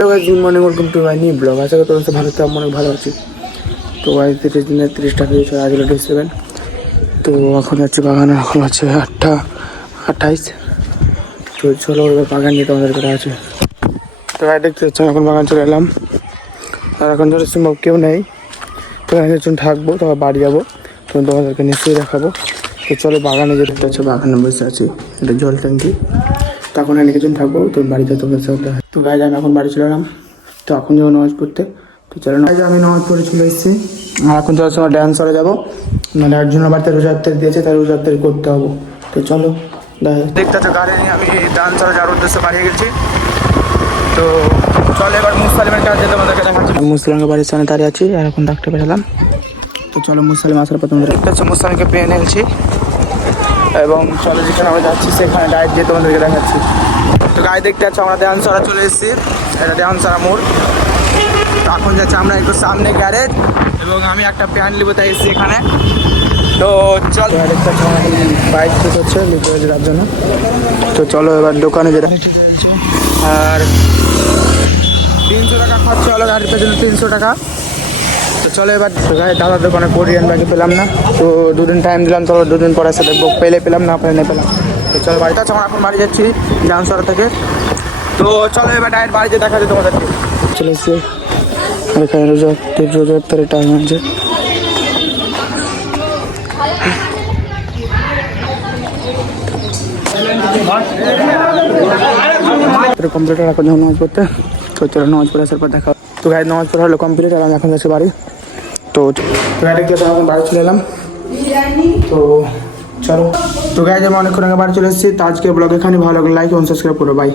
Good morning, welcome to my new blog. আশা করি তোমার ভালো তো, অনেক ভালো আছি। তো আজ 30 দিনে 30টা আজ হলো ডে 7। তো এখন যাচ্ছি বাগানে, এখন আছে 8:28। তো চলো এবার বাগান নিয়ে তোমাদের কাছে আছে। তো ভাই দেখতে পাচ্ছি এখন বাগান চলে এলাম, আর এখন ধরো সম্ভব কেউ নেই। তো এখানে কিছুক্ষণ থাকবো, তারপর বাড়ি যাবো, তখন তোমাদেরকে নিশ্চয়ই দেখাবো। তো চলো বাগানে যেতে হচ্ছে, বাগানে বসে আছি, এটা জল ট্যাঙ্কি। তখন এখানে কিছুক্ষণ থাকবো, তো বাড়িতে তোমাদের সাথে। তো গাইজ আমি এখন বাড়ি চলে এলাম, তো এখন যাবো নামাজ পড়তে। তো চলো আমি নামাজ পড়ে চলে এসেছি, আর এখন চলো সময় ড্যান্স করে যাবো, মানে একজনের বাড়িতে রোজা ইফতার দিয়েছে, তার রোজা ইফতার করতে হবে। তো চলো দেখতে হচ্ছে গাড়ি নিয়ে আমি ডান্স করে যাওয়ার উদ্দেশ্যে বাড়িয়ে গেছি। তো চলো এবার মুসলিমের কাছে তোমাদেরকে দেখাচ্ছি। মুসলিমের বাড়ির সামনে দাঁড়িয়ে আছি, আর এখন ডাকতে পেলাম। তো চলো মুসলিম আসার পর তোমাদের দেখতে হচ্ছে মুসলিমকে পেয়ে নিয়েছি, এবং চলো যেখানে আমরা যাচ্ছি সেখানে ডাইরেক্ট দিয়ে তোমাদেরকে দেখাচ্ছি। তো গাড়ি দেখতে পাচ্ছি আমরা দেহানসারা চলে এসেছি, এটা দেহানসারা মোড়। তো এখন যাচ্ছি আমরা একটু সামনে গ্যারেজ, এবং আমি একটা প্যান্ট নিবো তাই এসেছি এখানে। তো চলো দেখতে পাচ্ছি আমার বাইক ঠিক হচ্ছে লিখে যাওয়ার জন্য। তো চলো এবার দোকানে যেটা, আর 300 টাকা খরচা হলো গাড়ির পেছনে, 300 টাকা। তো চলো এবার গাড়ি দাদার দোকানে কোরিয়ান ব্যাগে পেলাম না, তো দুদিন টাইম দিলাম, চলো দুদিন পরে সেটা বুক পেলে পেলাম, না পেলে পেলাম। তো চলো বাড়িতে আছে, আমরা এখন বাড়ি যাচ্ছি ডান্সার থেকে। তো চলো এবার ডাইরেক্ট বাড়িতে দেখা যায় তোমাদেরকে। চলে এসছি এখানে, রোজা ইফতারের টাইম আছে। কমপ্লিট এখন যখন নামাজ পড়তে, তো চলো নামাজ পড়ে আসার পর দেখা। তো গাড়ি নামাজ পড়া হলো কমপ্লিট, আর আমি এখন যাচ্ছি বাড়ি। তো গাড়ি এখন বাড়ি চলে এলাম। তো চলো, তো গাড়ি আমি অনেকক্ষণ আগে বাড়ি চলে এসেছি। তো আজকে ব্লগ এখানে, ভালো লাগলে লাইক এবং সাবস্ক্রাইব করো, বাই।